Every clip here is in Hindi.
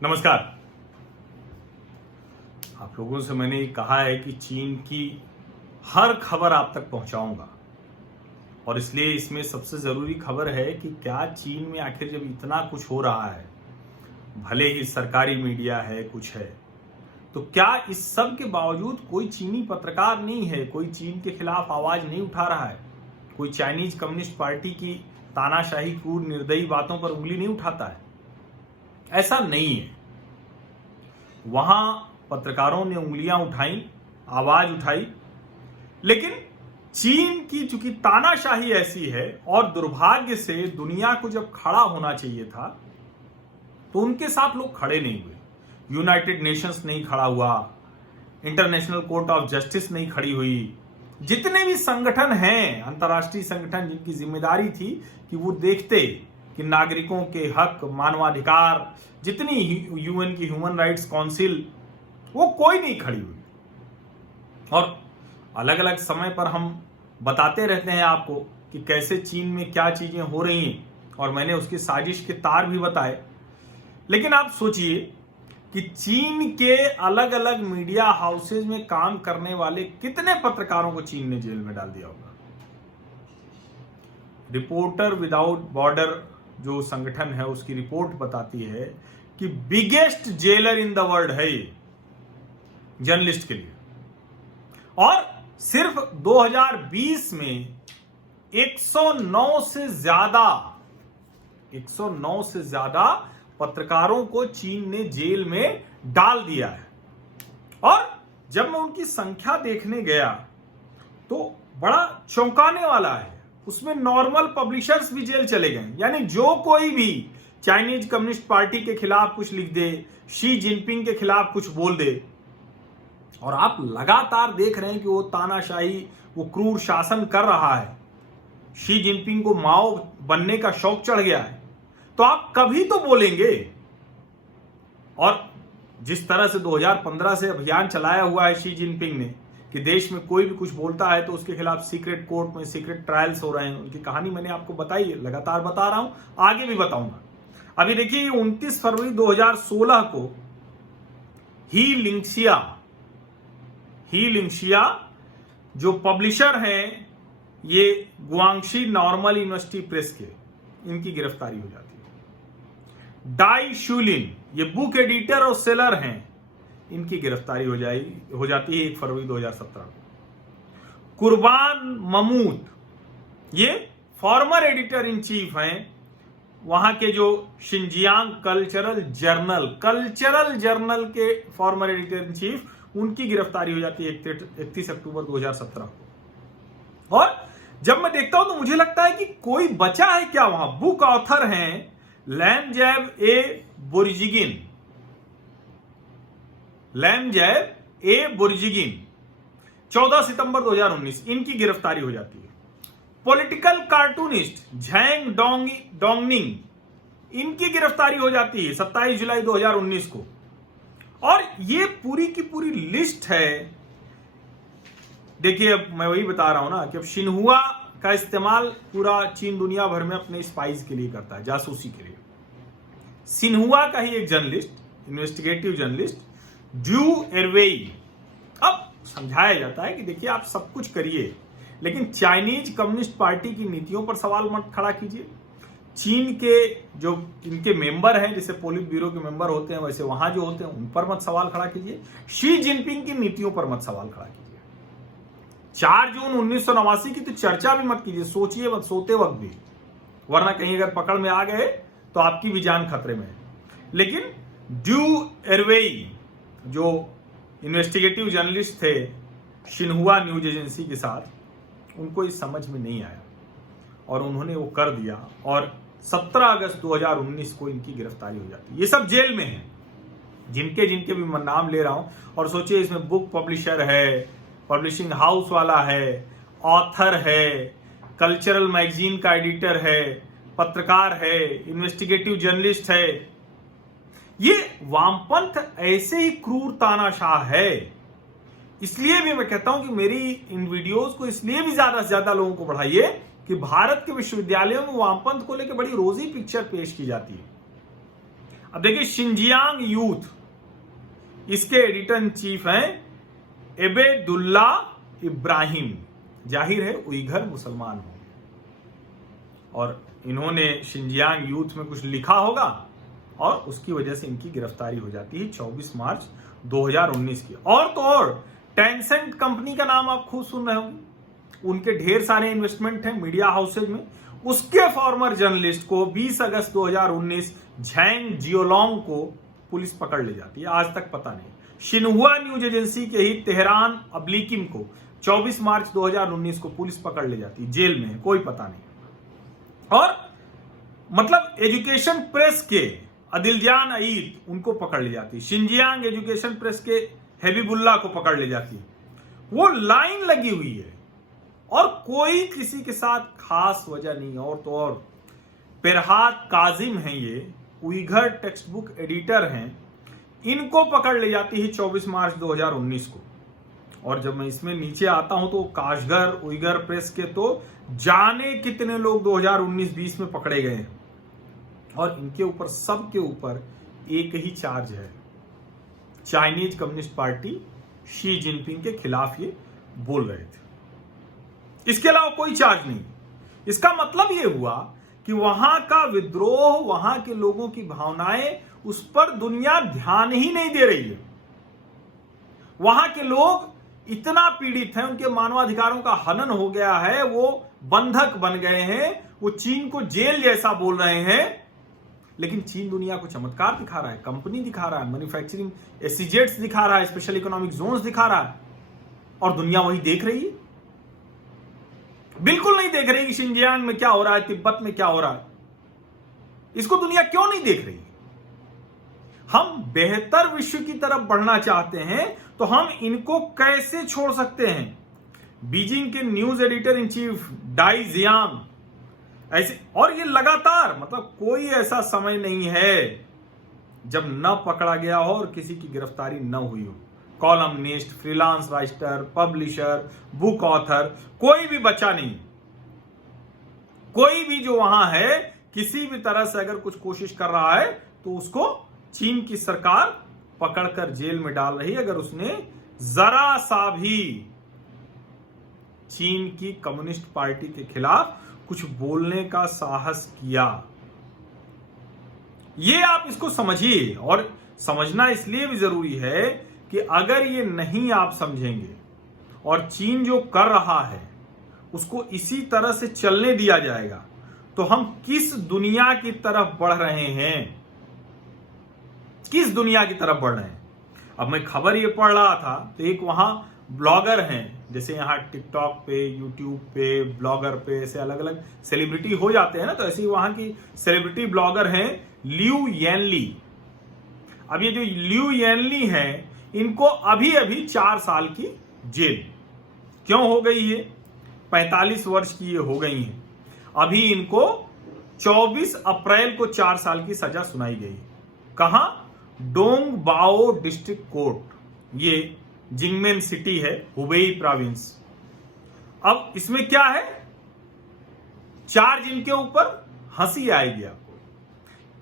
नमस्कार। आप लोगों से मैंने कहा है कि चीन की हर खबर आप तक पहुंचाऊंगा और इसलिए इसमें सबसे जरूरी खबर है कि क्या चीन में आखिर जब इतना कुछ हो रहा है, भले ही सरकारी मीडिया है, कुछ है, तो क्या इस सब के बावजूद कोई चीनी पत्रकार नहीं है, कोई चीन के खिलाफ आवाज नहीं उठा रहा है, कोई चाइनीज कम्युनिस्ट पार्टी की तानाशाही क्रूर निर्दयी बातों पर उंगली नहीं उठाता है? ऐसा नहीं है। वहां पत्रकारों ने उंगलियां उठाई, आवाज उठाई, लेकिन चीन की चूंकि तानाशाही ऐसी है और दुर्भाग्य से दुनिया को जब खड़ा होना चाहिए था तो उनके साथ लोग खड़े नहीं हुए। यूनाइटेड नेशंस नहीं खड़ा हुआ, इंटरनेशनल कोर्ट ऑफ जस्टिस नहीं खड़ी हुई, जितने भी संगठन हैं, अंतर्राष्ट्रीय संगठन जिनकी जिम्मेदारी थी कि वो देखते कि नागरिकों के हक, मानवाधिकार, जितनी यूएन की ह्यूमन राइट्स काउंसिल, वो कोई नहीं खड़ी हुई। और अलग अलग समय पर हम बताते रहते हैं आपको कि कैसे चीन में क्या चीजें हो रही हैं और मैंने उसकी साजिश के तार भी बताए। लेकिन आप सोचिए कि चीन के अलग अलग मीडिया हाउसेज में काम करने वाले कितने पत्रकारों को चीन ने जेल में डाल दिया होगा। रिपोर्टर विदाउट बॉर्डर जो संगठन है उसकी रिपोर्ट बताती है कि biggest jailer in the world है ये जर्नलिस्ट के लिए। और सिर्फ 2020 में 109 से ज्यादा पत्रकारों को चीन ने जेल में डाल दिया है। और जब मैं उनकी संख्या देखने गया तो बड़ा चौंकाने वाला है। उसमें नॉर्मल पब्लिशर्स भी जेल चले गए, यानी जो कोई भी चाइनीज कम्युनिस्ट पार्टी के खिलाफ कुछ लिख दे, शी जिनपिंग के खिलाफ कुछ बोल दे, और आप लगातार देख रहे हैं कि वो तानाशाही, वो क्रूर शासन कर रहा है, शी जिनपिंग को माओ बनने का शौक चढ़ गया है, तो आप कभी तो बोलेंगे। और जिस तरह से 2015 से अभियान चलाया हुआ है शी जिनपिंग ने कि देश में कोई भी कुछ बोलता है तो उसके खिलाफ सीक्रेट कोर्ट में सीक्रेट ट्रायल्स हो रहे हैं, उनकी कहानी मैंने आपको बताई है, लगातार बता रहा हूं, आगे भी बताऊंगा। अभी देखिए 29 फरवरी 2016 को ही लिंगशिया जो पब्लिशर हैं, ये गुआंगशी नॉर्मल यूनिवर्सिटी प्रेस के, इनकी गिरफ्तारी हो जाती है। डाई शुलिन ये बुक एडिटर और सेलर हैं, इनकी गिरफ्तारी हो जाती है 1 फरवरी 2017 को। कुर्बान महमूद ये फॉर्मर एडिटर इन चीफ हैं, वहां के जो शिनजियांग कल्चरल जर्नल के फॉर्मर एडिटर इन चीफ, उनकी गिरफ्तारी हो जाती है 31 अक्टूबर 2017 को। और जब मैं देखता हूं तो मुझे लगता है कि कोई बचा है क्या वहां। बुक ऑथर हैं लैमजैब ए बुर्जिगिन 14 सितंबर 2019 इनकी गिरफ्तारी हो जाती है। पॉलिटिकल कार्टूनिस्ट झैंग डोंगनिंग इनकी गिरफ्तारी हो जाती है 27 जुलाई 2019 को। और ये पूरी की पूरी लिस्ट है। देखिए, अब मैं वही बता रहा हूं ना कि अब शिन्हुआ का इस्तेमाल पूरा चीन दुनिया भर में अपने स्पाइस के लिए करता है, जासूसी के लिए। सिन्हुआ का ही एक जर्नलिस्ट, इन्वेस्टिगेटिव जर्नलिस्ट ड्रू एरवेई, अब समझाया जाता है कि देखिए आप सब कुछ करिए लेकिन चाइनीज कम्युनिस्ट पार्टी की नीतियों पर सवाल मत खड़ा कीजिए। चीन के जो इनके मेंबर हैं, जैसे पोलित ब्यूरो के मेंबर होते हैं, वैसे वहां जो होते हैं उन पर मत सवाल खड़ा कीजिए। शी जिनपिंग की नीतियों पर मत सवाल खड़ा कीजिए। 4 जून 1989 की तो चर्चा भी मत कीजिए, सोचिए मत सोते वक्त भी, वरना कहीं अगर पकड़ में आ गए तो आपकी भी जान खतरे में है। लेकिन ड्रू एरवेई जो इन्वेस्टिगेटिव जर्नलिस्ट थे शिन्हुआ न्यूज एजेंसी के साथ, उनको इस समझ में नहीं आया और उन्होंने वो कर दिया और 17 अगस्त 2019 को इनकी गिरफ्तारी हो जाती है। ये सब जेल में हैं, जिनके भी मैं नाम ले रहा हूं। और सोचिए इसमें बुक पब्लिशर है, पब्लिशिंग हाउस वाला है, ऑथर है, कल्चरल मैगजीन का एडिटर है, पत्रकार है, इन्वेस्टिगेटिव जर्नलिस्ट है। ये वामपंथ ऐसे ही क्रूर तानाशाह है। इसलिए भी मैं कहता हूं कि मेरी इन वीडियोस को इसलिए भी ज्यादा से ज्यादा लोगों को बढ़ाइए कि भारत के विश्वविद्यालयों में वामपंथ को लेकर बड़ी रोजी पिक्चर पेश की जाती है। अब देखिए शिंजियांग यूथ, इसके एडिटर इन चीफ हैं एबेदुल्ला इब्राहिम, जाहिर है उइघर मुसलमान होंगे और इन्होंने शिंजियांग यूथ में कुछ लिखा होगा और उसकी वजह से इनकी गिरफ्तारी हो जाती है 24 मार्च 2019 की। और तो और टेंसेंट कंपनी का नाम आप खूब सुन रहे होंगे, उनके ढेर सारे इन्वेस्टमेंट हैं मीडिया हाउसेज में। उसके फॉर्मर जर्नलिस्ट को 20 अगस्त 2019 झैंग जियोलोंग को पुलिस पकड़ ले जाती है, आज तक पता नहीं। शिन्हुआ न्यूज एजेंसी के ही तेहरान अब्लिकिम को 24 मार्च 2019 को पुलिस पकड़ ले जाती है, जेल में है, कोई पता नहीं। और मतलब एजुकेशन प्रेस के अदिलजान अईद, उनको पकड़ ले जाती है। शिंजियांग एजुकेशन प्रेस के हबीबुल्लाह को पकड़ ले जाती है। वो लाइन लगी हुई है और कोई किसी के साथ खास वजह नहीं। और तो और पेरहात काजिम हैं, ये उइघर टेक्स्ट बुक एडिटर हैं, इनको पकड़ ले जाती है 24 मार्च 2019 को। और जब मैं इसमें नीचे आता हूं तो काशगर उइघर प्रेस के तो जाने कितने लोग 2019-20 में पकड़े गए हैं और इनके ऊपर, सबके ऊपर एक ही चार्ज है, Chinese Communist party Xi Jinping के खिलाफ ये बोल रहे थे। इसके अलावा कोई चार्ज नहीं। इसका मतलब ये हुआ कि वहां का विद्रोह, वहां के लोगों की भावनाएं, उस पर दुनिया ध्यान ही नहीं दे रही है। वहां के लोग इतना पीड़ित हैं, उनके मानवाधिकारों का हनन हो गया है, वो बंधक बन गए हैं, वो चीन को जेल जैसा बोल रहे हैं। लेकिन चीन दुनिया को चमत्कार दिखा रहा है, कंपनी दिखा रहा है, मैन्युफैक्चरिंग एसईजेड्स दिखा रहा है, स्पेशल इकोनॉमिक जोन्स दिखा रहा है, और दुनिया वही देख रही है। बिल्कुल नहीं देख रही कि शिंजियांग में क्या हो रहा है, तिब्बत में क्या हो रहा है। इसको दुनिया क्यों नहीं देख रही? हम बेहतर विश्व की तरफ बढ़ना चाहते हैं तो हम इनको कैसे छोड़ सकते हैं? बीजिंग के news editor in chief Dai Jiang ऐसे, और ये लगातार, मतलब कोई ऐसा समय नहीं है जब न पकड़ा गया हो और किसी की गिरफ्तारी न हुई हो। Columnist, freelance writer, publisher, book author, कोई भी बचा नहीं। कोई भी जो वहां है, किसी भी तरह से अगर कुछ कोशिश कर रहा है तो उसको चीन की सरकार पकड़कर जेल में डाल रही है, अगर उसने जरा सा भी चीन की कम्युनिस्ट पार्टी के खिलाफ कुछ बोलने का साहस किया। ये आप इसको समझिए, और समझना इसलिए भी जरूरी है कि अगर ये नहीं आप समझेंगे और चीन जो कर रहा है उसको इसी तरह से चलने दिया जाएगा तो हम किस दुनिया की तरफ बढ़ रहे हैं, किस दुनिया की तरफ बढ़ रहे हैं। अब मैं खबर ये पढ़ रहा था तो एक वहां ब्लॉगर हैं, जैसे यहाँ टिकटॉक पे, यूट्यूब पे, ब्लॉगर पे ऐसे अलग अलग सेलिब्रिटी हो जाते हैं ना, तो ऐसे ही वहां की सेलिब्रिटी ब्लॉगर हैं लियू येनली। अब ये जो लियू येनली हैं, इनको अभी अभी 4 साल की जेल क्यों हो गई है? 45 वर्ष की ये हो गई हैं। अभी इनको 24 अप्रैल को 4 साल की सजा सुनाई गई। कहां? डोंगबाओ डिस्ट्रिक्ट कोर्ट, ये जिंगमेन सिटी है, हुबेई प्रोविंस। अब इसमें क्या है? चार्ज इनके ऊपर, हंसी आएगी आपको,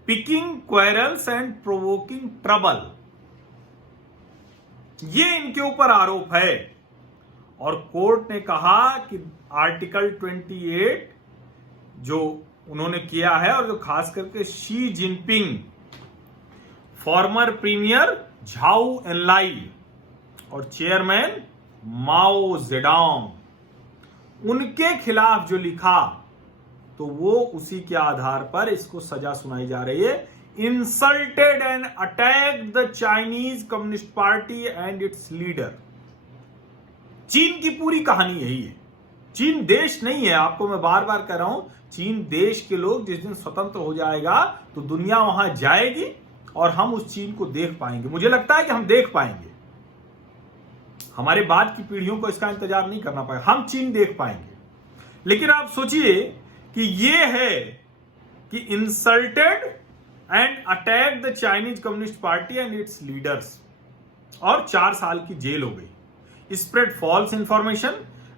picking quarrels and provoking trouble, ये इनके ऊपर आरोप है। और कोर्ट ने कहा कि आर्टिकल 28 जो उन्होंने किया है, और जो खास करके शी जिनपिंग, फॉर्मर प्रीमियर झाऊ एनलाई और चेयरमैन माओ जेडोंग, उनके खिलाफ जो लिखा तो वो उसी के आधार पर इसको सजा सुनाई जा रही है। Insulted and attack the Chinese Communist Party and its leader. चीन की पूरी कहानी यही है। चीन देश नहीं है, आपको मैं बार बार कह रहा हूं, चीन देश के लोग जिस दिन स्वतंत्र हो जाएगा तो दुनिया वहां जाएगी और हम उस चीन को देख पाएंगे। मुझे लगता है कि हम देख पाएंगे, हमारे बाद की पीढ़ियों को इसका इंतजार नहीं करना पड़ेगा, हम चीन देख पाएंगे। लेकिन आप सोचिए कि ये है कि insulted and attack the Chinese Communist Party and its leaders, और 4 साल की जेल हो गई। Spread false information,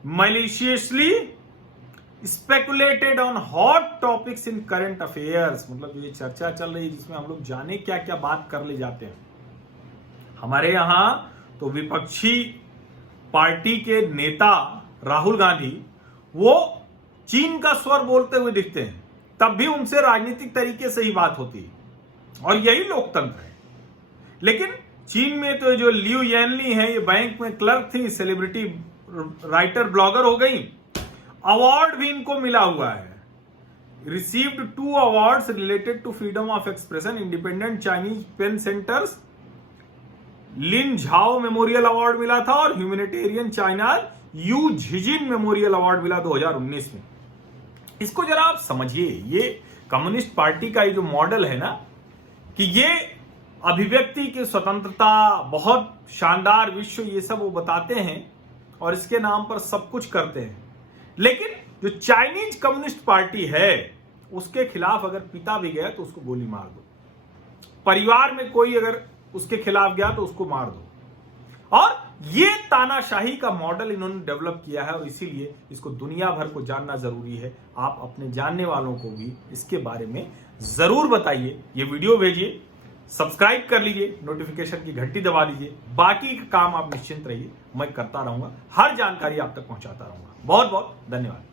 maliciously speculated on hot topics in current affairs, मतलब जो ये चर्चा चल रही है जिसमें हम लोग जाने क्या क्या बात कर ले जाते हैं। हमारे यहां तो विपक्षी पार्टी के नेता राहुल गांधी वो चीन का स्वर बोलते हुए दिखते हैं, तब भी उनसे राजनीतिक तरीके से ही बात होती है और यही लोकतंत्र है। लेकिन चीन में तो जो लियू येनली है, ये बैंक में क्लर्क थी, सेलिब्रिटी राइटर ब्लॉगर हो गई, अवार्ड भी इनको मिला हुआ है। Received 2 awards related to freedom of expression, independent Chinese PEN centre's Lin Zhao memorial award मिला था और humanitarian China Yu Zhijian memorial award मिला 2019 में। इसको जरा आप समझिए, ये कम्युनिस्ट पार्टी का ये जो मॉडल है ना, कि ये अभिव्यक्ति की स्वतंत्रता, बहुत शानदार विश्व, ये सब वो बताते हैं और इसके नाम पर सब कुछ करते हैं। लेकिन जो चाइनीज कम्युनिस्ट पार्टी है उसके खिलाफ अगर पिता भी गया तो उसको गोली मार दो, परिवार में कोई अगर उसके खिलाफ गया तो उसको मार दो। और ये तानाशाही का मॉडल इन्होंने डेवलप किया है और इसीलिए इसको दुनिया भर को जानना जरूरी है। आप अपने जानने वालों को भी इसके बारे में जरूर बताइए, ये वीडियो भेजिए, सब्सक्राइब कर लीजिए, नोटिफिकेशन की घंटी दबा लीजिए। बाकी का काम आप निश्चिंत रहिए, मैं करता रहूंगा, हर जानकारी आप तक पहुंचाता रहूंगा। बहुत बहुत धन्यवाद।